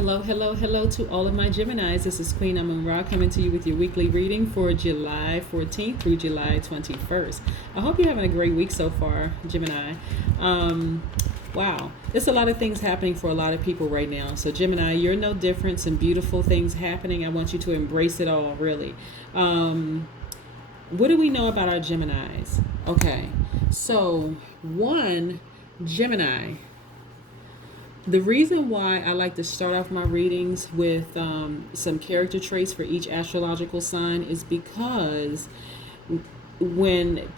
Hello, hello, hello to all of my Geminis. This is Queen Amun Ra coming to you with your weekly reading for July 14th through July 21st. I hope you're having a great week so far, Gemini. Wow, there's a lot of things happening for a lot of people right now. So Gemini, you're no different. Some beautiful things happening. I want you to embrace it all, really. What do we know about our Geminis? Okay, so one, Gemini. The reason why I like to start off my readings with some character traits for each astrological sign is because when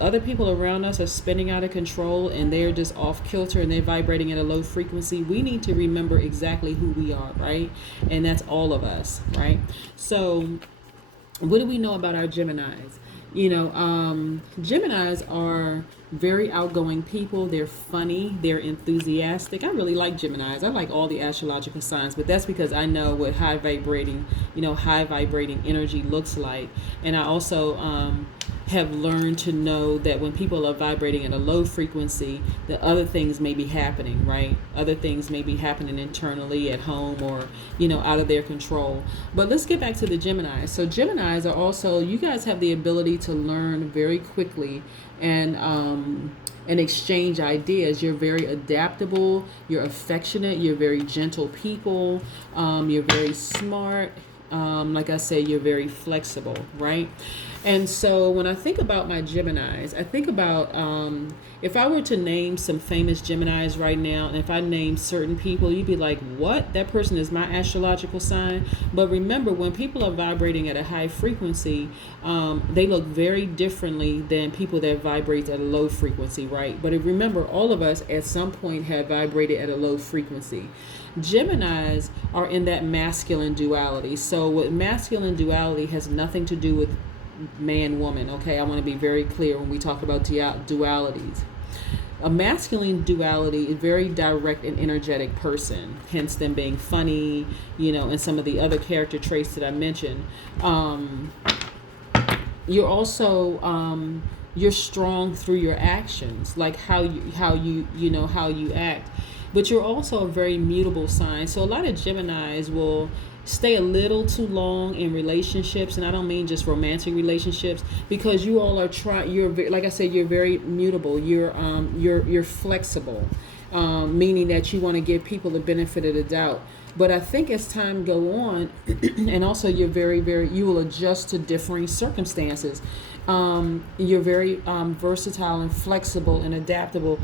other people around us are spinning out of control and they're just off kilter and they're vibrating at a low frequency, we need to remember exactly who we are, right? And that's all of us, right? So what do we know about our Geminis? Geminis are very outgoing people. They're funny. They're enthusiastic. I really like Geminis. I like all the astrological signs, but that's because I know what high vibrating energy looks like. And I also have learned to know that when people are vibrating at a low frequency, that other things may be happening, right? Other things may be happening internally at home or, out of their control. But let's get back to the Geminis. So Geminis are also, you guys have the ability to learn very quickly and exchange ideas. You're very adaptable. You're affectionate. You're very gentle people. You're very smart. Like I say, you're very flexible, right? And so when I think about my Geminis, I think about if I were to name some famous Geminis right now, and if I name certain people, you'd be like, what? That person is my astrological sign. But remember, when people are vibrating at a high frequency, they look very differently than people that vibrate at a low frequency, right? But remember, all of us at some point have vibrated at a low frequency. Geminis are in that masculine duality. So what masculine duality has nothing to do with man-woman, okay? I want to be very clear when we talk about dualities. A masculine duality is very direct and energetic person, hence them being funny, and some of the other character traits that I mentioned. You're also you're strong through your actions, like how you act. But you're also a very mutable sign. So a lot of Geminis will stay a little too long in relationships, and I don't mean just romantic relationships, because you all are like I said, you're very mutable. You're flexible, meaning that you want to give people the benefit of the doubt. But I think as time go on, and also you're you will adjust to differing circumstances. You're very versatile and flexible and adaptable,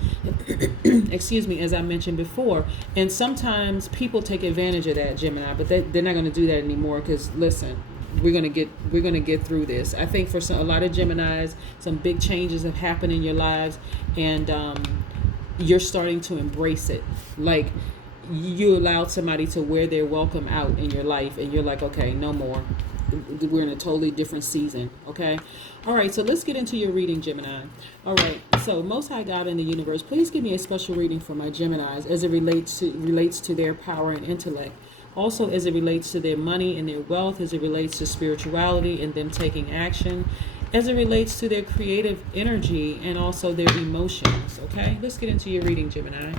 excuse me, as I mentioned before. And sometimes people take advantage of that, Gemini, but they're not going to do that anymore because, listen, we're gonna get through this. I think for a lot of Geminis, some big changes have happened in your lives, and you're starting to embrace it. Like, you allowed somebody to wear their welcome out in your life, and you're like, okay, no more. We're in a totally different season, okay? All right, so let's get into your reading, Gemini. All right, so Most High God in the universe, please give me a special reading for my Geminis as it relates to their power and intellect. Also, as it relates to their money and their wealth, as it relates to spirituality and them taking action, as it relates to their creative energy and also their emotions, okay? Let's get into your reading, Gemini.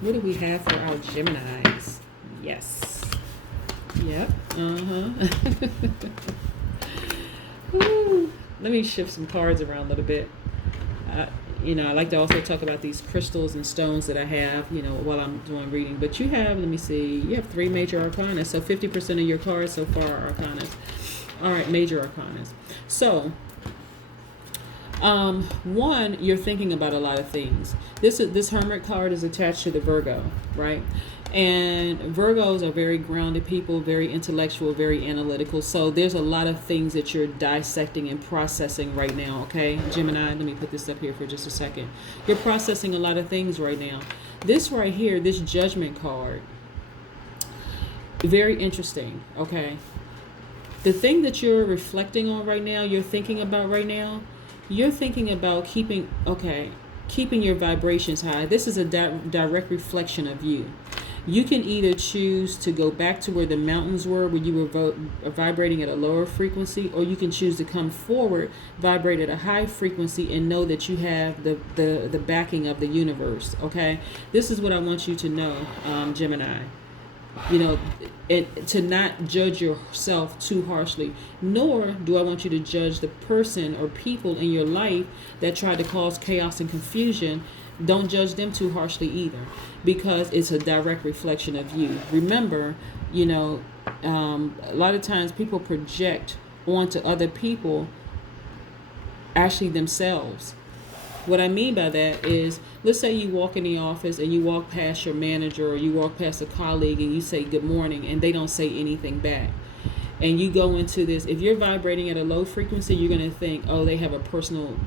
What do we have for our Geminis? Yes. Yep. Let me shift some cards around a little bit. I like to also talk about these crystals and stones that I have, while I'm doing reading. But you have 3 major arcanas. So 50% of your cards so far are arcanas. All right, major arcanas. So, one, you're thinking about a lot of things. This Hermit card is attached to the Virgo, right? And Virgos are very grounded people, very intellectual, very analytical. So there's a lot of things that you're dissecting and processing right now, okay? Gemini, let me put this up here for just a second. You're processing a lot of things right now. This right here, this Judgment card, very interesting, okay? The thing that you're reflecting on right now, you're thinking about right now, you're thinking about keeping your vibrations high. This is a direct reflection of you. You can either choose to go back to where the mountains were, where you were vibrating at a lower frequency, or you can choose to come forward, vibrate at a high frequency, and know that you have the backing of the universe. Okay, this is what I want you to know, Gemini. You know, to not judge yourself too harshly, nor do I want you to judge the person or people in your life that try to cause chaos and confusion. Don't judge them too harshly either, because it's a direct reflection of you. Remember, you know, a lot of times people project onto other people actually themselves. What I mean by that is, let's say you walk in the office and you walk past your manager, or you walk past a colleague and you say good morning and they don't say anything back. And you go into this, if you're vibrating at a low frequency, you're going to think, oh, they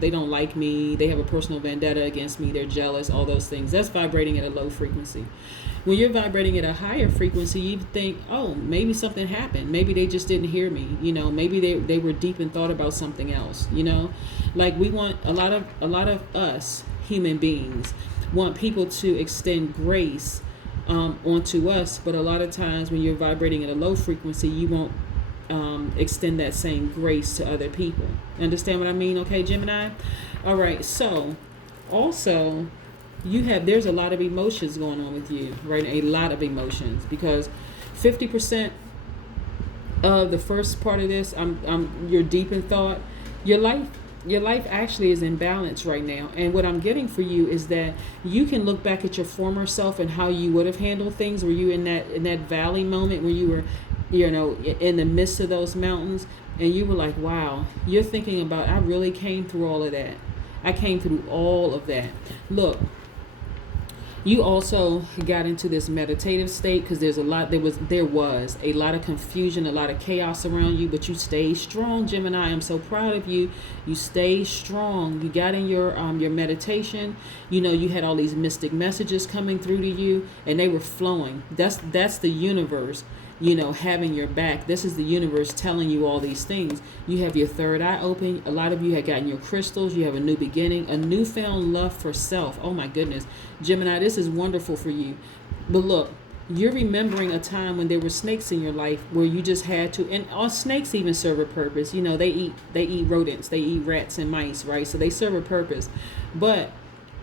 don't like me, they have a personal vendetta against me, they're jealous, all those things. That's vibrating at a low frequency. When you're vibrating at a higher frequency, you think, oh, maybe something happened. Maybe they just didn't hear me. You know, maybe they were deep in thought about something else. You know, like we want a lot of us human beings want people to extend grace onto us, but a lot of times when you're vibrating at a low frequency, you won't extend that same grace to other people. Understand what I mean? Okay, Gemini? All right. So also, there's a lot of emotions going on with you, right? A lot of emotions, because 50% of the first part of this, you're deep in thought. Your life actually is in balance right now. And what I'm getting for you is that you can look back at your former self and how you would have handled things. Were you in that valley moment where you were, you know, in the midst of those mountains, and you were like, wow, you're thinking about, I really came through all of that. I came through all of that. Look, you also got into this meditative state because there was a lot of confusion, a lot of chaos around you, but you stayed strong, Gemini. I'm so proud of you. You stayed strong. You got in your meditation. You know, you had all these mystic messages coming through to you, and they were flowing. That's the universe, you know, having your back. This is the universe telling you all these things. You have your third eye open. A lot of you have gotten your crystals. You have a new beginning, a newfound love for self. Oh my goodness, Gemini, this is wonderful for you. But look, you're remembering a time when there were snakes in your life where you just had to, and all snakes even serve a purpose. You know, they eat rodents, they eat rats and mice, right? So they serve a purpose. But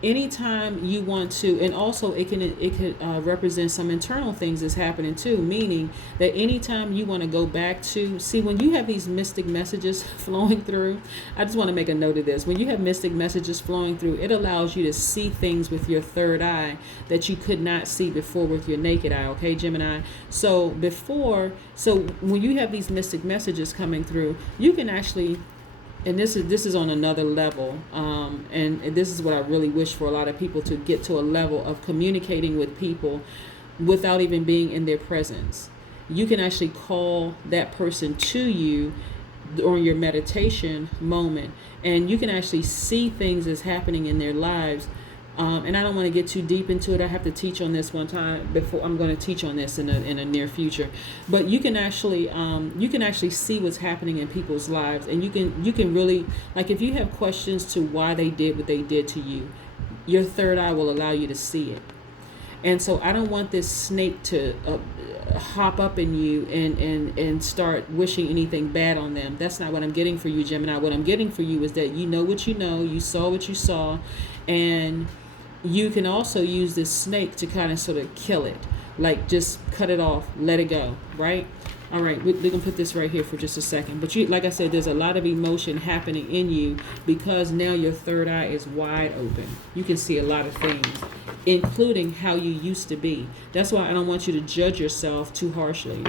anytime you want to, and also it could represent some internal things that's happening too, meaning that anytime you want to go back to, see, when you have these mystic messages flowing through, I just want to make a note of this. When you have mystic messages flowing through, it allows you to see things with your third eye that you could not see before with your naked eye. Okay, Gemini? So when you have these mystic messages coming through, you can actually, and this is on another level, and this is what I really wish for a lot of people, to get to a level of communicating with people without even being in their presence. You can actually call that person to you during your meditation moment, and you can actually see things that's happening in their lives. And I don't want to get too deep into it. I have to teach on this one time before. I'm going to teach on this in a near future. But you can actually see what's happening in people's lives, and you can really, like, if you have questions to why they did what they did to you, your third eye will allow you to see it. And so I don't want this snake to hop up in you and start wishing anything bad on them. That's not what I'm getting for you, Gemini. What I'm getting for you is that you know what you know, you saw what you saw, and you can also use this snake to kind of sort of kill it, like just cut it off, let it go, right? All right, we're going to put this right here for just a second. But like I said, there's a lot of emotion happening in you because now your third eye is wide open. You can see a lot of things, including how you used to be. That's why I don't want you to judge yourself too harshly.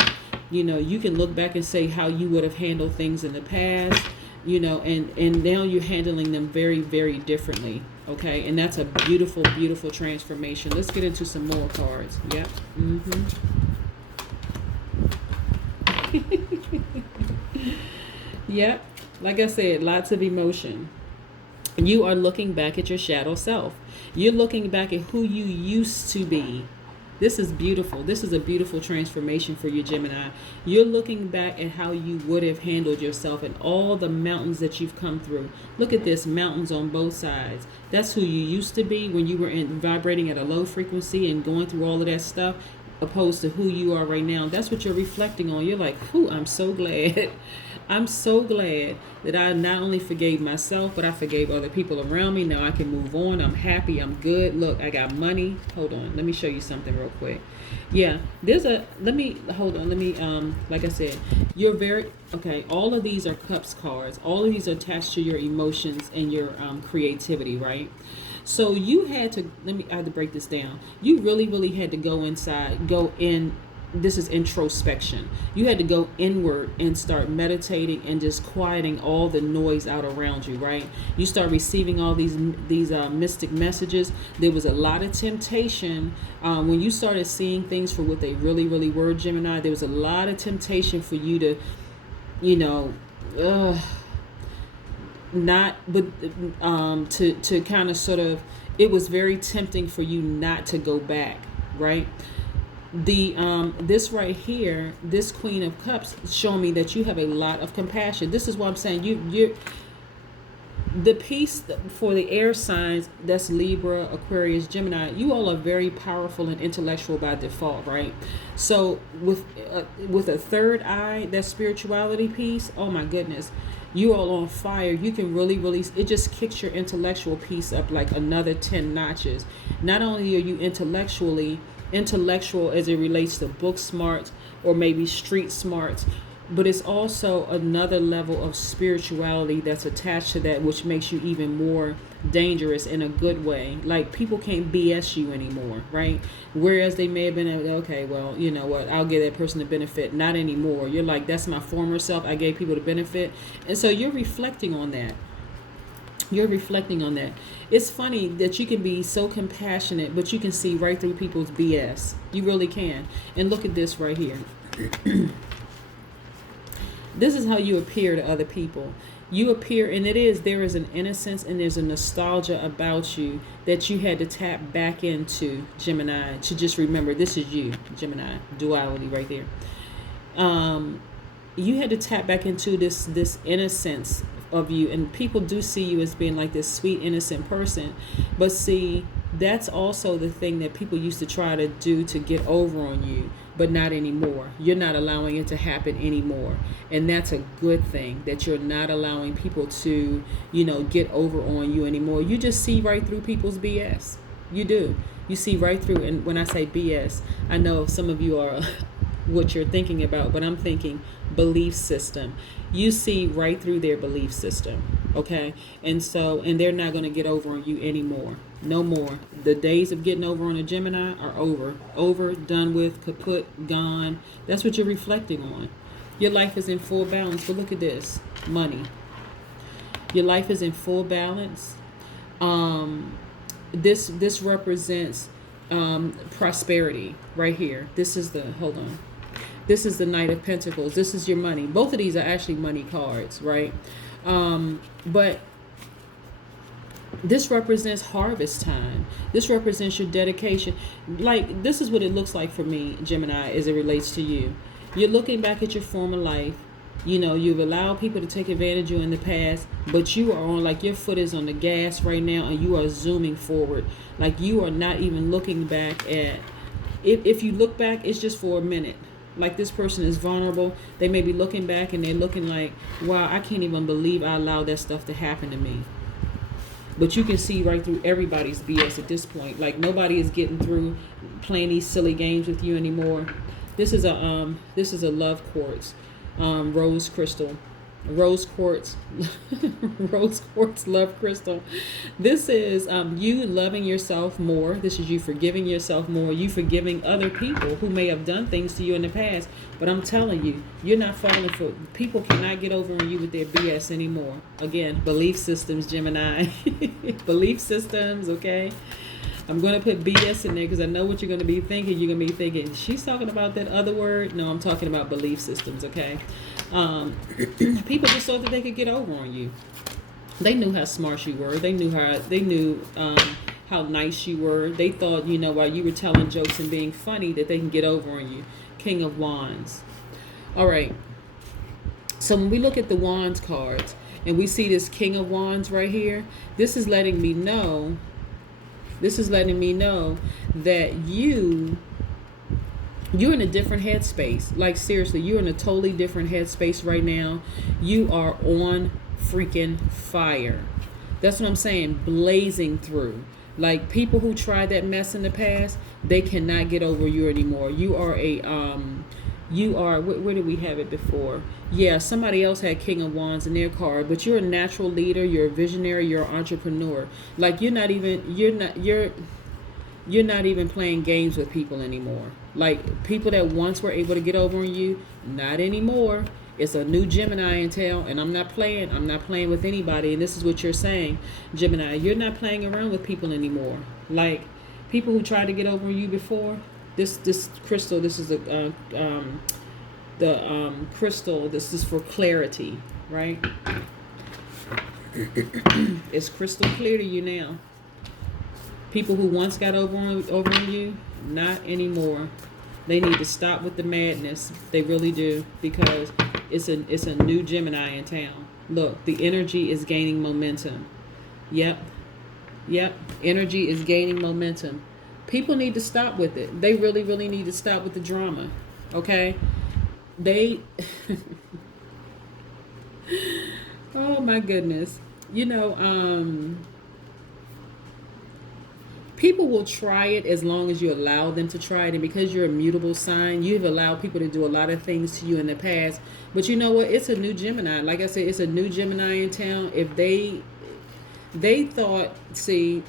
You know, you can look back and say how you would have handled things in the past, you know, and now you're handling them very, very differently. Okay, and that's a beautiful, beautiful transformation. Let's get into some more cards. Yep. Yep. Like I said, lots of emotion. You are looking back at your shadow self. You're looking back at who you used to be. This is beautiful. This is a beautiful transformation for you, Gemini. You're looking back at how you would have handled yourself and all the mountains that you've come through. Look at this, mountains on both sides. That's who you used to be when you were vibrating at a low frequency and going through all of that stuff. opposed to who you are right now. That's what you're reflecting on. You're like, whew, I'm so glad. I'm so glad that I not only forgave myself, but I forgave other people around me. Now I can move on. I'm happy. I'm good. Look, I got money. Hold on. Let me show you something real quick. Yeah, hold on. Like I said, you're very, okay, all of these are cups cards. All of these are attached to your emotions and your creativity, right? So you had to, I had to break this down. You really, really had to go inside, go in. This is introspection. You had to go inward and start meditating and just quieting all the noise out around you, right? You start receiving all these mystic messages. There was a lot of temptation when you started seeing things for what they really, really were, Gemini. There was a lot of temptation for you to, you know, to kind of sort of, it was very tempting for you not to go back, right? This right here, this Queen of Cups, showing me that you have a lot of compassion. This is what I'm saying. You the piece for the air signs, that's Libra, Aquarius, Gemini. You all are very powerful and intellectual by default, right? So with a third eye, that spirituality piece, oh my goodness, you all on fire. You can really, really, it just kicks your intellectual piece up like another 10 notches. Not only are you intellectual as it relates to book smarts or maybe street smarts, but it's also another level of spirituality that's attached to that, which makes you even more dangerous in a good way. Like, people can't BS you anymore, right? Whereas they may have been, okay, well, you know what, I'll give that person the benefit. Not anymore. You're like, that's my former self. I gave people the benefit. And so you're reflecting on that. It's funny that you can be so compassionate, but you can see right through people's BS. You really can. And look at this right here. This is how you appear to other people. You appear, and there is an innocence and there's a nostalgia about you that you had to tap back into, Gemini, to just remember this is you, Gemini, duality right there. You had to tap back into this innocence of you, and people do see you as being like this sweet, innocent person. But see, that's also the thing that people used to try to do to get over on you, but not anymore. You're not allowing it to happen anymore. And that's a good thing, that you're not allowing people to, get over on you anymore. You just see right through people's BS. You do. You see right through. And when I say BS, I know some of you are what you're thinking about, but I'm thinking belief system. You see right through their belief system, okay? And they're not going to get over on you anymore. No more. The days of getting over on a Gemini are over. Over, done with, kaput, gone. That's what you're reflecting on. Your life is in full balance. But look at this. Money. Your life is in full balance. This represents prosperity right here. This is the Knight of Pentacles. This is your money. Both of these are actually money cards, right? But this represents harvest time. This represents your dedication. Like, this is what it looks like for me, Gemini, as it relates to you. You're looking back at your former life. You've allowed people to take advantage of you in the past, but you are on, like, your foot is on the gas right now, and you are zooming forward. Like, you are not even looking back at, if you look back, it's just for a minute. Like, this person is vulnerable. They may be looking back and they're looking like, wow, I can't even believe I allowed that stuff to happen to me. But you can see right through everybody's BS at this point. Like, nobody is getting through playing these silly games with you anymore. This is a love quartz, rose crystal. Rose quartz love crystal. This is you loving yourself more. This is you forgiving yourself more. You forgiving other people who may have done things to you in the past. But I'm telling you, you're not falling for, people cannot get over on you with their BS anymore. Again, belief systems, Gemini. Belief systems, okay? I'm going to put BS in there because I know what you're going to be thinking. You're going to be thinking, she's talking about that other word. No, I'm talking about belief systems, okay? People just thought that they could get over on you. They knew how smart you were. They knew how nice you were. They thought, while you were telling jokes and being funny, that they can get over on you. King of Wands. All right. So when we look at the Wands cards and we see this King of Wands right here, this is letting me know that you You're in a different headspace. Like, seriously, you're in a totally different headspace right now. You are on freaking fire. That's what I'm saying. Blazing through. Like, people who tried that mess in the past, they cannot get over you anymore. You are where did we have it before? Yeah, somebody else had King of Wands in their card, but you're a natural leader, you're a visionary, you're an entrepreneur. Like, you're not even playing games with people anymore. Like, people that once were able to get over on you, not anymore. It's a new Gemini in town, and I'm not playing with anybody. And this is what you're saying, Gemini. You're not playing around with people anymore. Like, people who tried to get over on you before. This crystal. This is the crystal. This is for clarity, right? It's crystal clear to you now. People who once got over on you, not anymore. They need to stop with the madness. They really do, because it's a new Gemini in town. Look, the energy is gaining momentum. Yep. Energy is gaining momentum. People need to stop with it. They really, really need to stop with the drama. Okay? Oh my goodness. People will try it as long as you allow them to try it. And because you're a mutable sign, you've allowed people to do a lot of things to you in the past. But you know what? It's a new Gemini. Like I said, it's a new Gemini in town. If they thought, see,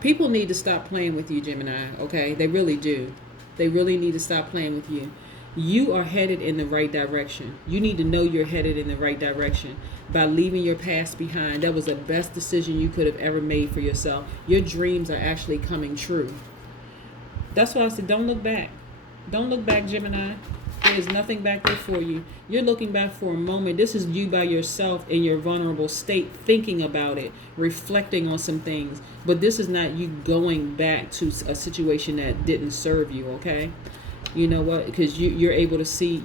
people need to stop playing with you, Gemini, okay? They really do. They really need to stop playing with you. You are headed in the right direction. You need to know you're headed in the right direction by leaving your past behind. That was the best decision you could have ever made for yourself. Your dreams are actually coming true. That's why I said, don't look back. Don't look back, Gemini. There's nothing back there for you. You're looking back for a moment. This is you by yourself in your vulnerable state, thinking about it, reflecting on some things. But this is not you going back to a situation that didn't serve you, okay? You know what? Because you're able to see,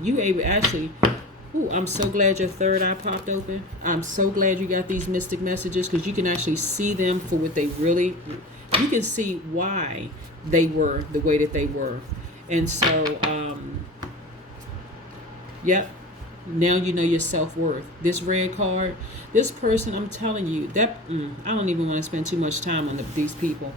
I'm so glad your third eye popped open. I'm so glad you got these mystic messages, because you can actually see them for what they really, you can see why they were the way that they were. And so, yep. Now you know your self-worth. This red card, this person, I'm telling you, that I don't even want to spend too much time on these people.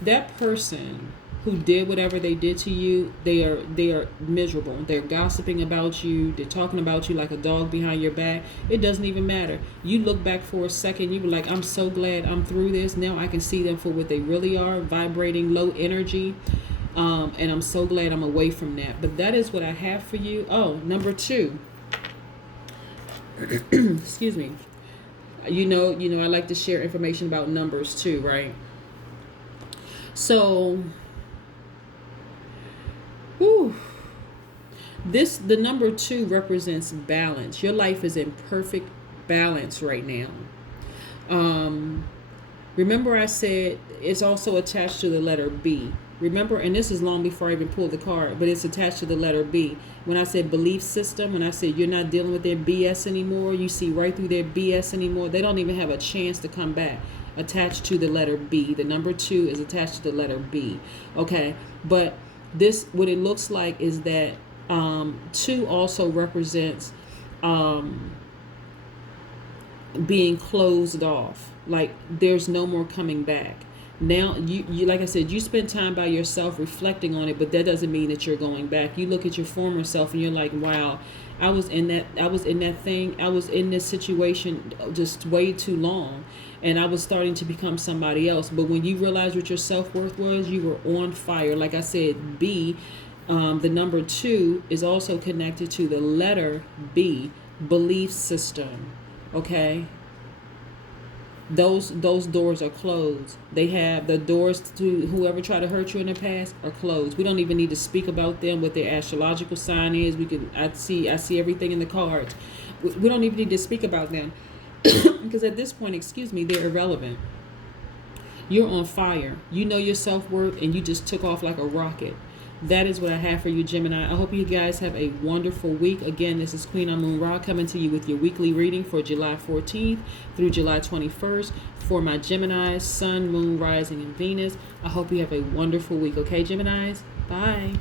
That person who did whatever they did to you, they are miserable. They're gossiping about you. They're talking about you like a dog behind your back. It doesn't even matter. You look back for a second, you were like, I'm so glad I'm through this. Now I can see them for what they really are, vibrating low energy. And I'm so glad I'm away from that. But that is what I have for you. Oh, number 2. Excuse me. You know, I like to share information about numbers too, right? So, the number 2 represents balance. Your life is in perfect balance right now. Remember I said it's also attached to the letter B. Remember, and this is long before I even pulled the card, but it's attached to the letter B. When I said belief system, when I said you're not dealing with their BS anymore, you see right through their BS anymore. They don't even have a chance to come back. Attached to the letter B. The number 2 is attached to the letter B. Okay, but this, what it looks like is that 2 also represents being closed off. Like, there's no more coming back. Now, you like I said, you spend time by yourself reflecting on it, but that doesn't mean that you're going back. You look at your former self and you're like, wow, I was in this situation just way too long, and I was starting to become somebody else. But when you realize what your self-worth was, you were on fire. Like I said, B, the number 2 is also connected to the letter B, belief system. Okay? Those doors are closed. They have the doors to whoever tried to hurt you in the past are closed. We don't even need to speak about them, what their astrological sign is. I see everything in the cards. We don't even need to speak about them because at this point, they're irrelevant. You're on fire. You know your self-worth, and you just took off like a rocket. that is what I have for you, Gemini. I hope you guys have a wonderful week. Again, this is Queen Amun Ra coming to you with your weekly reading for July 14th through July 21st for my Geminis, Sun, Moon, Rising, and Venus. I hope you have a wonderful week. Okay, Geminis? Bye.